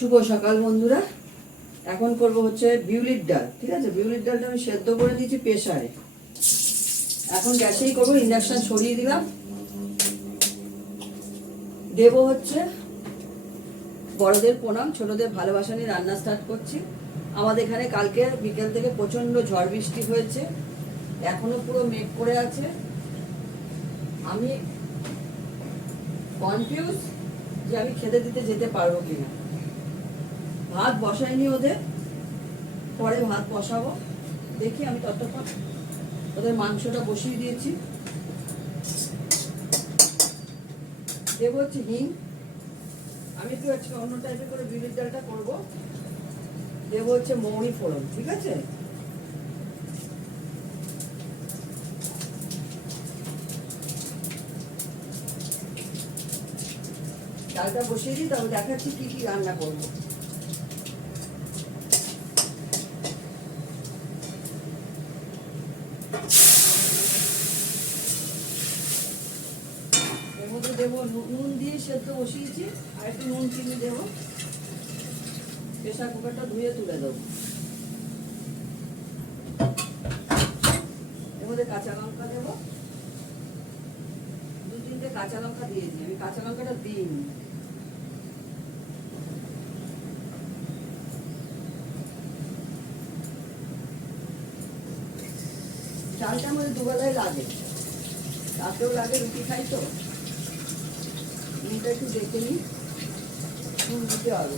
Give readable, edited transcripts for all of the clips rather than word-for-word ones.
শুভ সকাল বন্ধুরা। এখন করব হচ্ছে বিউলির ডাল। ঠিক আছে, বিউলির ডালটা আমি সেদ্ধ করে দিয়েছি প্রেসারে। এখন গ্যাসেই করবো, ইন্ডাকশন সরিয়ে দিলাম। দেব হচ্ছে বড়দের প্রণাম, ছোটদের ভালোবাসা নিয়ে রান্না স্টার্ট করছি। আমাদের এখানে কালকে বিকেল থেকে প্রচন্ড ঝড় বৃষ্টি হয়েছে, এখনো পুরো মেঘ করে আছে। আমি কনফিউজ যে আমি খেতে দিতে যেতে পারবো কিনা। ভাত বসাইনি ওদের, পরে ভাত বসাবো। দেখি, আমি ততক্ষণ ওদের মাংসটা বসিয়ে দিয়েছি। দেবো হচ্ছে হিং। আমি একটু আজকে অন্য টাইপের করে বিউলির ডালটা করবো। দেবো হচ্ছে মৌরি ফোড়ন। ঠিক আছে, ডালটা বসিয়ে দিই, তবে দেখাচ্ছি কি কি রান্না করবো। এর মধ্যে দেবো নুন দিয়ে সেদ্ধ বসিয়েছি, আর একটু নুন চিনি দেবো। প্রেসার কুকারটা ধুয়ে তুলে দেবো। এর মধ্যে কাঁচা লঙ্কা দেবো, 2-3টে কাঁচা লঙ্কা দিয়েছি। আমি কাঁচা লঙ্কাটা দিইনি। চালটা আমাদের দুবেলায় লাগে, রাতেও লাগে, রুটি খাই তো। নুনটা একটু দেখে নিই, নুন দিতে হবে।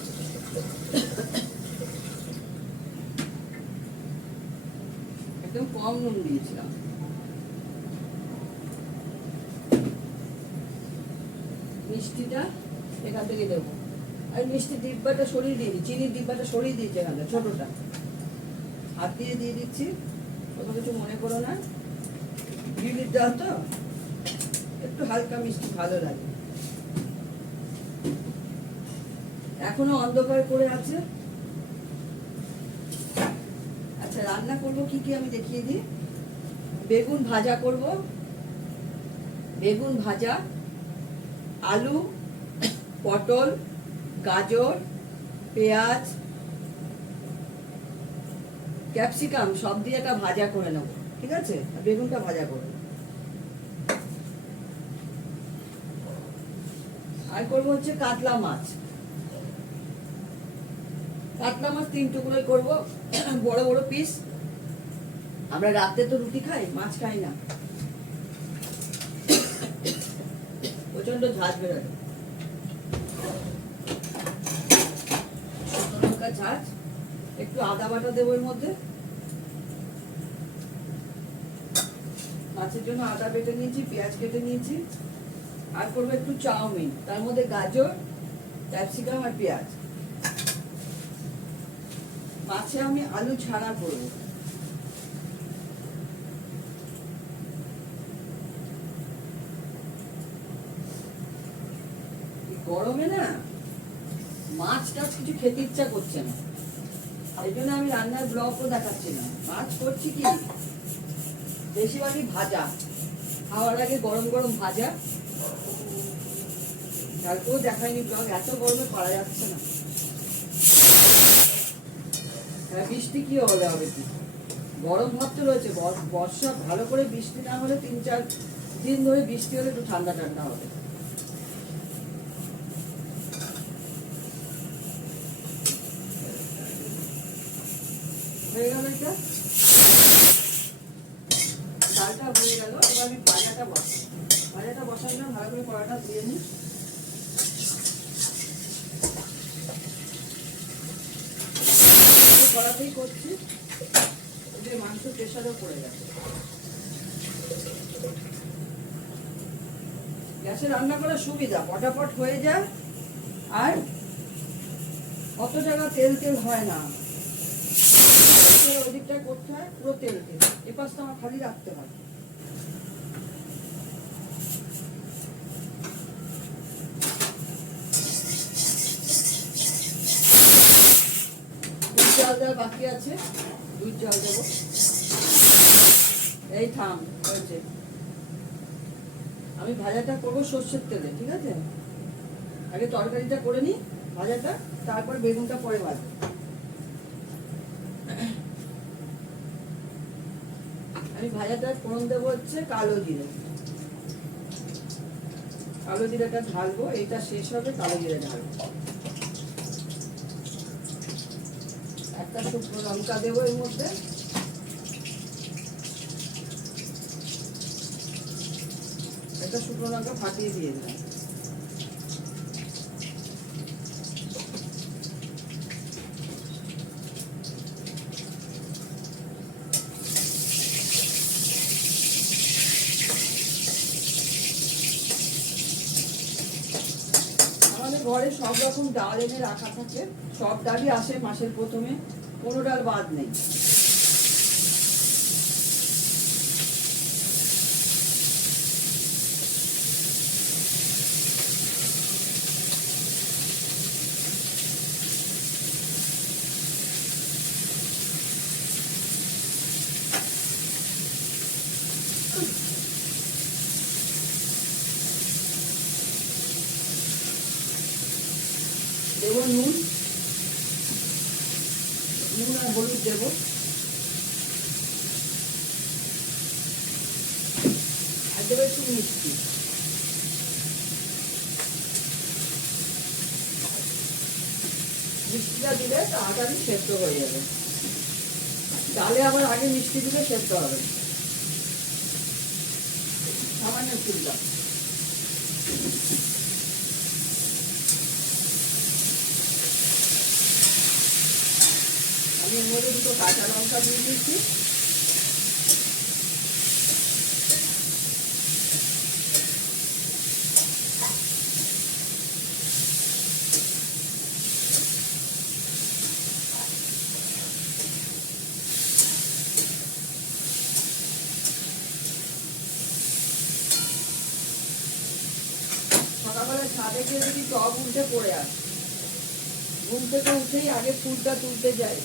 একদম কম নুন দিয়েছিলাম। মিষ্টিটা এখান থেকে দেবো। আর মিষ্টির ডিব্বাটা সরিয়ে দিয়েছি, চিনির ডিব্বাটা সরিয়ে দিয়েছি এখান থেকে, ছোটটা হাত দিয়ে দিয়ে দিচ্ছি। কত কিছু মনে করো না, বিউলির ডাল তো একটু হালকা মিষ্টি ভালো লাগে। এখনো অন্ধকার করে আছে। আচ্ছা, রান্না করবো কি কি আমি দেখিয়ে দিই। বেগুন ভাজা করব, বেগুন ভাজা, আলু, পটল, গাজর, পেঁয়াজ, ক্যাপসিকাম সব দিয়ে একটা ভাজা করে নেব। ঠিক আছে, বেগুনটা ভাজা করব। আর করবো হচ্ছে কাতলা মাছ। কাতলা মাছ 3 টুকরোই করবো, বড় বড় পিস। আমরা রাতে তো রুটি খাই, মাছ খাই না, প্রচন্ড ঝাঁজ বেরোয়, লঙ্কা ঝাঁজ। একটু আদা বাটা দেবো এর মধ্যে। মাছের জন্য আদা বেটে নিয়েছি, পেঁয়াজ কেটে নিয়েছি। আর করবো একটু চাউমিন, তার মধ্যে গাজর, ক্যাপসিকাম আর পেঁয়াজ। মাছে আমি আলু ছাড়া করবো। গরমে না মাছ টাছ কিছু খেতে ইচ্ছা করছে না, এই জন্য আমি রান্নার ব্লগও দেখাচ্ছি না। মাছ করছি কি, বেশিরভাগই ভাজা, খাওয়ার আগে গরম গরম ভাজা। তারপরেও দেখাইনি ব্লগ, এত গরমে পারা যাচ্ছে না। হ্যাঁ, বৃষ্টি কি হলে হবে, কি গরম ভাব তো রয়েছে। বর্ষা ভালো করে বৃষ্টি না হলে 3-4 দিন ধরে বৃষ্টি হলে একটু ঠান্ডা ঠান্ডা হবে। হয়ে গেল এটা, ডালটা হয়ে গেল। এবার আমি ভাজাটা বসাই না, ভালো করে কড়াটা দিয়ে নিই। কড়াতেই করছি, যে মাংস প্রেসারও পড়ে গেছে। গ্যাসে রান্না করার সুবিধা, ফটাফট হয়ে যায়, আর অত জায়গা তেল তেল হয় না। ওই দিকটা করতে হয় পুরো তেল তেল, এ পাশটা আমার খালি রাখতে হয়। চাল দেওয়ার বাকি আছে, 2 চাল দেবো। এই থাম হয়েছে। আমি ভাজাটা করবো সর্ষের তেলে। ঠিক আছে, আগে তরকারিটা করে নিই, ভাজাটা, তারপর বেগুনটা পরে ভাজবো। আমি ভাজাটা ফোড়ন দেবো হচ্ছে কালো জিরে। কালো জিরেটা ঢালবো, এটা শেষ হবে কালো জিরে ঢালবো। একটা শুকনো লঙ্কা দেবো এর মধ্যে, একটা শুকনো লঙ্কা ফাটিয়ে দিয়ে দিলাম। আমাদের ঘরে সব রকম ডাল এনে রাখা থাকে, সব ডালই আসে মাসের প্রথমে, কোনো ডাল বাদ নেই। দেবো নুন, নুন আর হলুদ দেবো, আর দেবো একটু মিষ্টি। মিষ্টিটা দিলে তাড়াতাড়ি সেদ্ধ হয়ে যাবে, ডালে আবার আগে মিষ্টি দিলে সেদ্ধ হবে। সামান্য একটু দিলাম। আমি এর মধ্যে দুটো কাঁচা লঙ্কা দিয়ে দিচ্ছি। সকালবেলা ছাদে গিয়ে যদি টব উল্টে পড়ে আসে, ঘুম থেকে উঠেই আগে ফুলটা তুলতে যাই,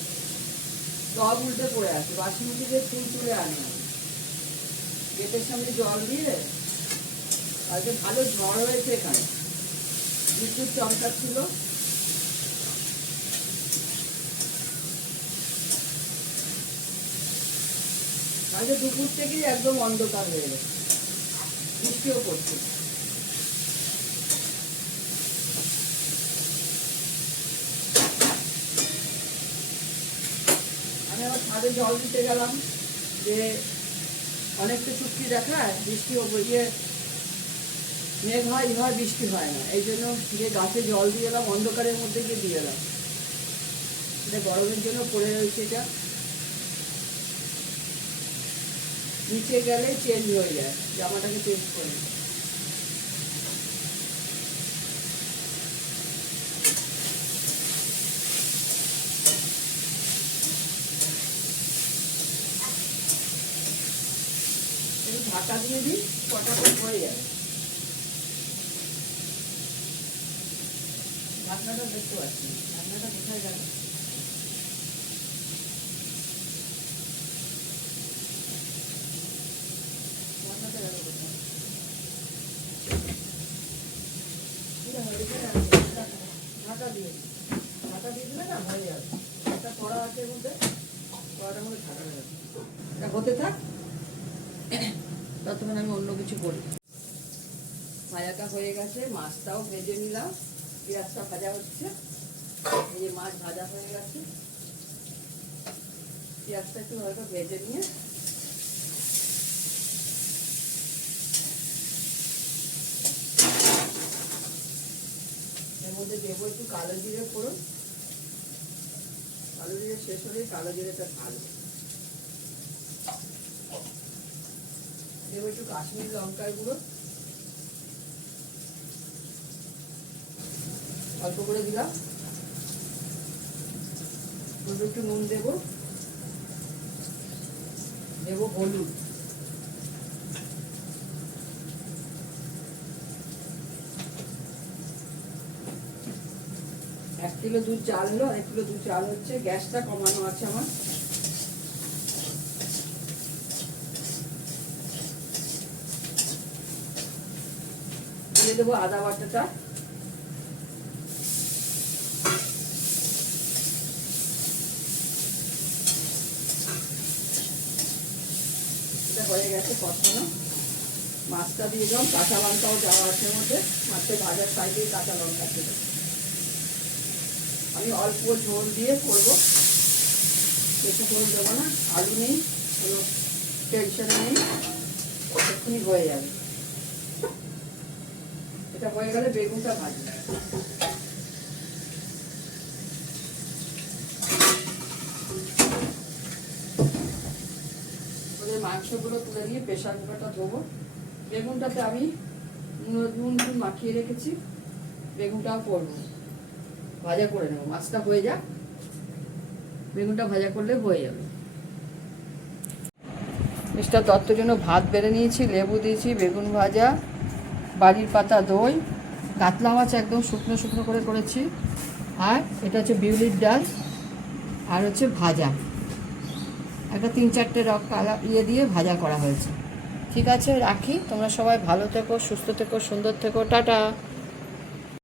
টব উল্টে পড়ে আসে, বাসমতি দিয়ে ফুল তুলে আনি। গেটের সামনে জল দিয়ে, আজকে ভালো ঝড় হয়েছে এখানে, বিদ্যুৎ চমকাচ্ছিল। আজকে দুপুর থেকেই একদম অন্ধকার হয়ে গেছে, বৃষ্টিও পড়ছে। আমি আবার ছাদে জল দিতে গেলাম, যে অনেকটা চুক্তি দেখায় বৃষ্টি ইয়ে মেঘ হয় হয় বৃষ্টি হয় না, এই জন্য গিয়ে গাছে জল দিয়ে এলাম, অন্ধকারের মধ্যে গিয়ে দিয়ে এলাম। এটা গরমের জন্য পড়ে রয়েছে, এটা নিচে গেলে চেঞ্জ হয়ে যায়, জামাটাকে চেঞ্জ করে। ঢাকা দিয়ে দিই, ফটাফট হয়ে যাবে। ঢাকনাটা দেখতে পাচ্ছি, ঢাকনাটা কোথায় গেল? ঢাকনাটা গেল কোথায়? ঢাকা দিয়ে দিই, ঢাকা দিয়ে দিলে না হয়ে যাবে। একটা কড়া আছে এর মধ্যে, কড়াটার মধ্যে ঢাকা যাবে। এটা হতে থাক, ততক্ষণ আমি অন্য কিছু করি। ভাজাটা হয়ে গেছে, মাছটাও ভেজে নিলাম, পেঁয়াজটা ভাজা হচ্ছে। এই যে মাছ ভাজা হয়ে গেছে, পেঁয়াজটা একটু হয়তো ভেজে নিয়ে এর মধ্যে দেবো একটু কালো জিরে ফোড়ন। কালো জিরে শেষ হলেই কালো জিরেটা ঢালবো। দেবো একটু কাশ্মীরি লঙ্কার গুঁড়ো, অল্প করে দিলাম। একটু নুন দেবো, দেবো হলুদ, 1 কিলো দুধ চাল হলো, 1 কিলো দুধ চাল হচ্ছে। গ্যাসটা কমানো আছে আমার। দিয়ে দেবো আদা বাটাটা, হয়ে গেছে কষানো। মাছটা দিয়ে দিলাম, কাঁচা লঙ্কাও দেওয়া আছে মধ্যে, মাছের ভাজার সাইডে কাঁচা লঙ্কা ছিল। আমি অল্প ঝোল দিয়ে করবো, বেশি ঝোল দেবো না, আলু নেই, কোনো টেনশন নেই, এক্ষুনি হয়ে যাবে। এটা হয়ে গেলে বেগুনটা ভাজি। ওদের মাংসগুলো তুলে দিয়ে প্রেশার কুকারটা ধোবো। বেগুনটাতে আমি নুন মাখিয়ে রেখেছি, বেগুনটাও করবো, ভাজা করে নেবো। মাছটা হয়ে যাক, বেগুনটা ভাজা করলে হয়ে যাবে। মিস্টার দত্তর জন্য ভাত বেড়ে নিয়েছি, লেবু দিয়েছি, বেগুন ভাজা, বাড়ির পাতা দই, কাতলা মাছ একদম শুকনো শুকনো করে করেছি, আর এটা হচ্ছে বিউলির ডাল, আর হচ্ছে ভাজা, একটা 3-4টে কালা দিয়ে ভাজা করা হয়েছে। ঠিক আছে, রাখি। তোমরা সবাই ভালো থেকো, সুস্থ থেকো, সুন্দর থেকো, টাটা।